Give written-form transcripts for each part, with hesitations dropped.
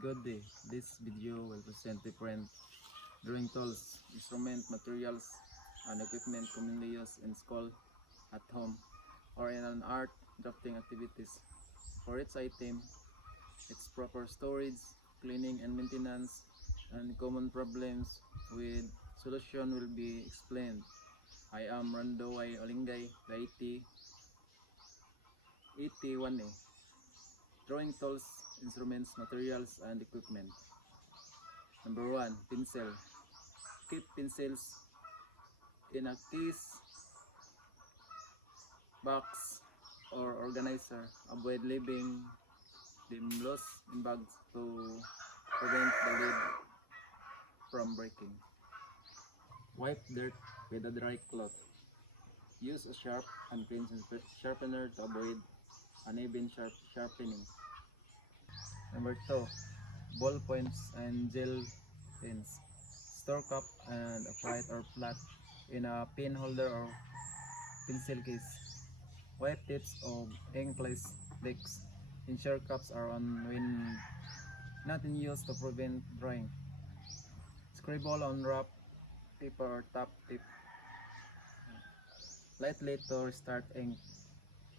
Good day. This video will present different drawing tools, instrument, materials, and equipment commonly used in school, at home, or in an art drafting activities. For each item, its proper storage, cleaning and maintenance, and common problems with solution will be explained. I am Rando Y. Olingay, the ET1A. Drawing tools, instruments, materials, and equipment. Number 1. Pencil. Keep pencils in a case, box, or organizer. Avoid leaving them loose in bags to prevent the lid from breaking. Wipe dirt with a dry cloth. Use a sharp and clean sharpener to avoid uneven sharpening. Number 2. Ball points and gel pens. Store cup and upright or flat in a pen holder or pencil case. Wipe tips of inkless decks. Ensure cups are on when not in use to prevent drying. Scribble on wrap paper or top tip lightly to restart ink.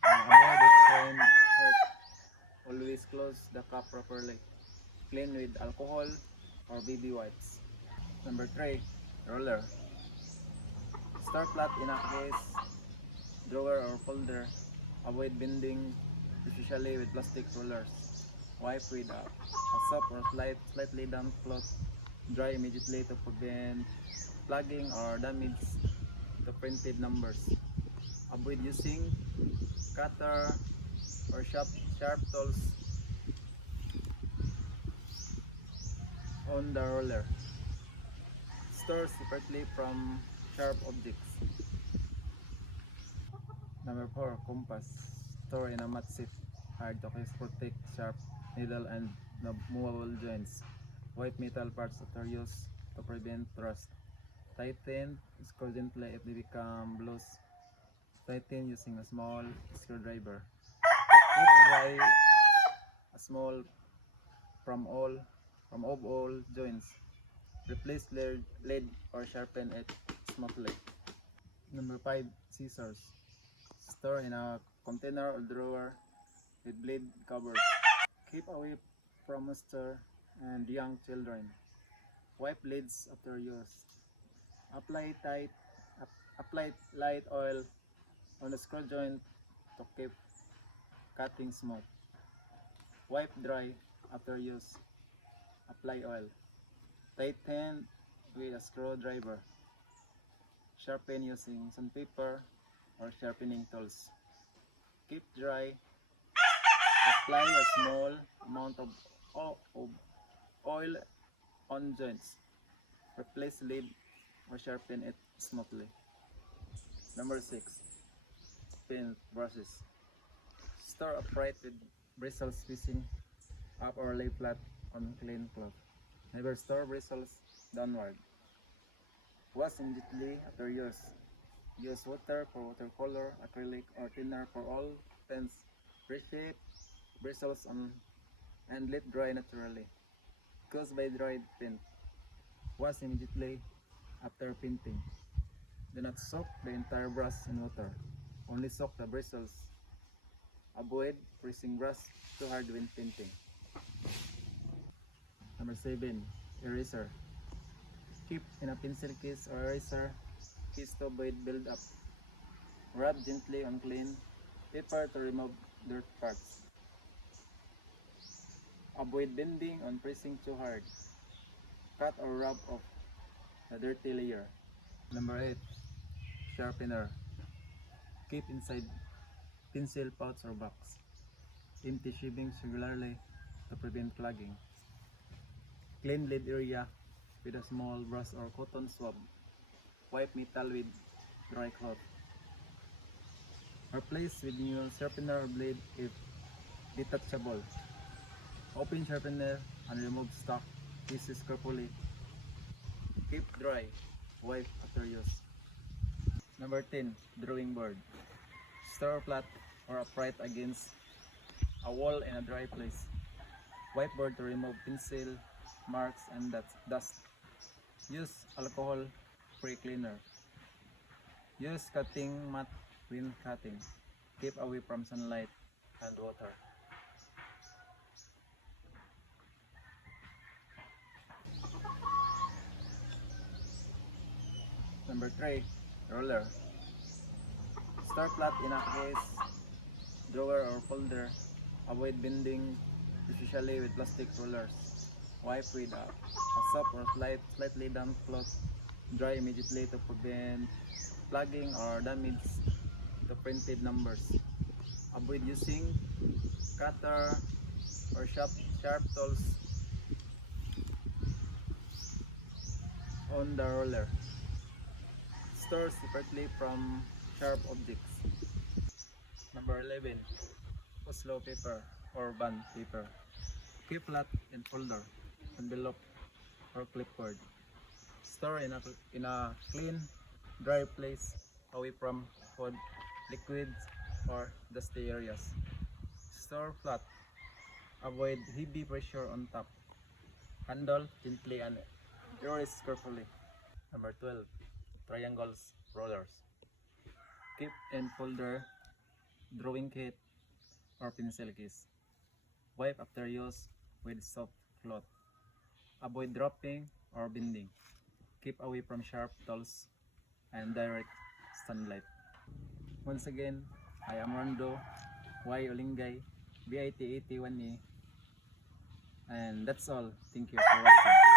Avoid extreme heat. Always close the cup properly. Clean with alcohol or baby wipes. Number 3. Roller. Store flat in a case, drawer or folder. Avoid bending, especially with plastic rollers. Wipe with a soft or slightly damp cloth. Dry immediately to prevent plugging or damage to printed numbers. Avoid using cutter or sharp tools on the roller. Store separately from sharp objects. Number 4. Compass. Store in a mat seat. Hard to protect sharp needle and movable joints. White metal parts after use to prevent rust. Tighten screw gently if they become loose. Tighten using a small screwdriver. Keep dry a small from all joints. Replace lead or sharpen it smoothly. Number 5. Scissors. Store in a container or drawer with blade covers. Keep away from monster and young children. Wipe lids after use. Apply light oil on the screw joint to keep cutting smooth. Wipe dry after use. Apply oil. Tighten with a screwdriver. Sharpen using sandpaper or sharpening tools. Keep dry. Apply a small amount of oil on joints. Replace lid or sharpen it smoothly. Number 6. Paint brushes. Store upright with bristles facing up or lay flat on clean cloth. Never store bristles downward. Wash immediately after use. Use water for watercolor, acrylic, or thinner for all paints. Reshape bristles and let dry naturally. Close by dried paint. Wash immediately after painting. Do not soak the entire brush in water. Only soak the bristles. Avoid pressing brush too hard when painting. Number 7. Eraser. Keep in a pencil case or eraser case to avoid build-up. Rub gently on clean paper to remove dirt parts. Avoid bending on pressing too hard. Cut or rub off the dirty layer. Number 8. Sharpener. Keep inside pencil pouch or box. Empty shavings regularly to prevent clogging. Clean lid area with a small brush or cotton swab. Wipe metal with dry cloth. Replace with new sharpener or blade if detachable. Open sharpener and remove stock pieces carefully. Keep dry. Wipe after use. Number 10. Drawing board. Store flat or upright against a wall in a dry place. Wipeboard to remove pencil, marks, and dust. Use alcohol-free cleaner. Use cutting mat when cutting. Keep away from sunlight and water. Number 3, roller. Store flat in a case, drawer or folder. Avoid bending, especially with plastic rollers. Wipe with a soft or slightly damp cloth. Dry immediately to prevent plugging or damage to printed numbers. Avoid using cutter or sharp tools on the roller. Store separately from sharp objects. Number 11. Oslo paper or bond paper. Keep flat in folder, envelope, or clipboard. Store in a clean, dry place away from food, liquids, or dusty areas. Store flat. Avoid heavy pressure on top. Handle gently and erase carefully. Number 12. Triangles rollers. Keep in folder, drawing kit, or pencil case. Wipe after use with soft cloth. Avoid dropping or bending. Keep away from sharp tools and direct sunlight. Once again, I am Rondo Y. Olingay, BIT 81E, and that's all. Thank you for watching.